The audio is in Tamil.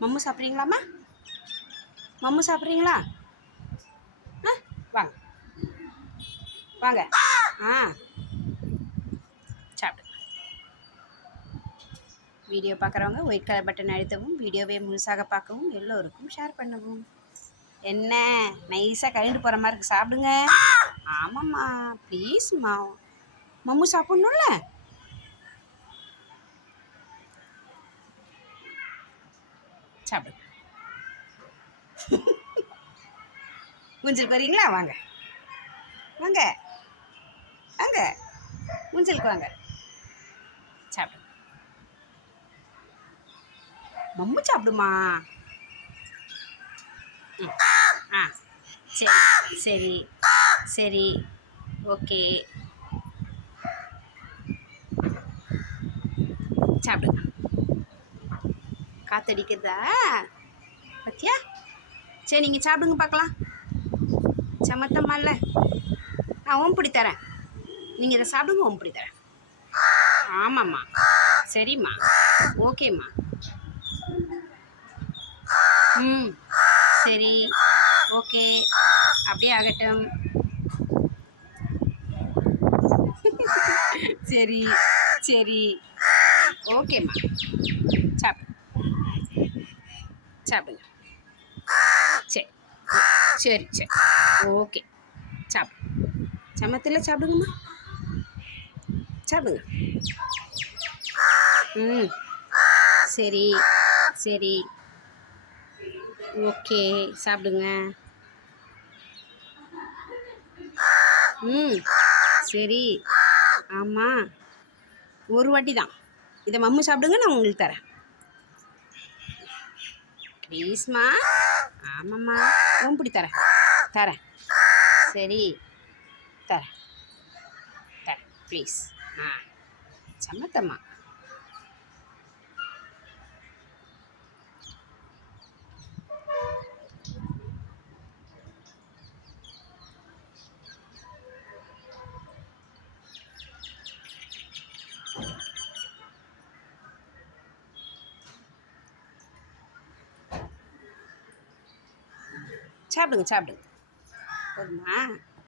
மம்மு சாப்பிட்றீங்களாம்மா? மம்மு சாப்பிட்றீங்களா? ஆ வாங்க. வாங்க. ஆ. சாப்பிடு. வீடியோ பார்க்குறவங்க ஒயிட் கலர் பட்டன் அழுத்தவும் வீடியோவை முழுசாக பார்க்கவும் எல்லோருக்கும் ஷேர் பண்ணவும். என்ன? நைஸாக கழிண்டு போகிற மாதிரி இருக்கு. சாப்பிடுங்க. ஆமாம்மா. ப்ளீஸ்மா மம்மு சாப்பிட்ணும்ல? சாப்பிடு. ஊஞ்சலுக்கு வரீங்களா வாங்க. வாங்க. வாங்க. ஊஞ்சலுக்கு வாங்க. சாப்பிடு. மம்மு சாப்பிடுமா. ஆ. சரி. சரி. சரி. ஓகே. சாப்பிடுங்க காத்தடிக்கிறதா பத்தியா? சரி நீங்கள் சாப்பிடுங்க பார்க்கலாம். சமத்தம்மா இல்லை. நான் ஓம்பிடி தரேன். நீங்கள் இதை சாப்பிடுங்க ஓம்பிடி தரேன். ஆமாம்மா. சரிம்மா. ஓகேம்மா. ம். சரி. ஓகே. அப்படியே ஆகட்டும். சரி. சரி. ஓகேம்மா. சாப்பிடு. சாப்பிடுங்க. சரி. சரி சரி. ஓகே. சாப்பிடு. சமத்தில் சாப்பிடுங்கம்மா. சாப்பிடுங்க. ம். சரி சரி. ஓகே சாப்பிடுங்க. ம். சரி. ஆமாம் ஒரு வாட்டி தான் இதை மம்மு சாப்பிடுங்க நான் உங்களுக்கு தரேன். ப்ளீஸ்மா ஆமாம்மா. ஓம்பிடி தரேன். தரேன். சரி. தரேன். தரேன். ப்ளீஸ் ஆ. சமத்தம்மா. சாப்பிடுங்க சாப்பிடுங்க போதுமா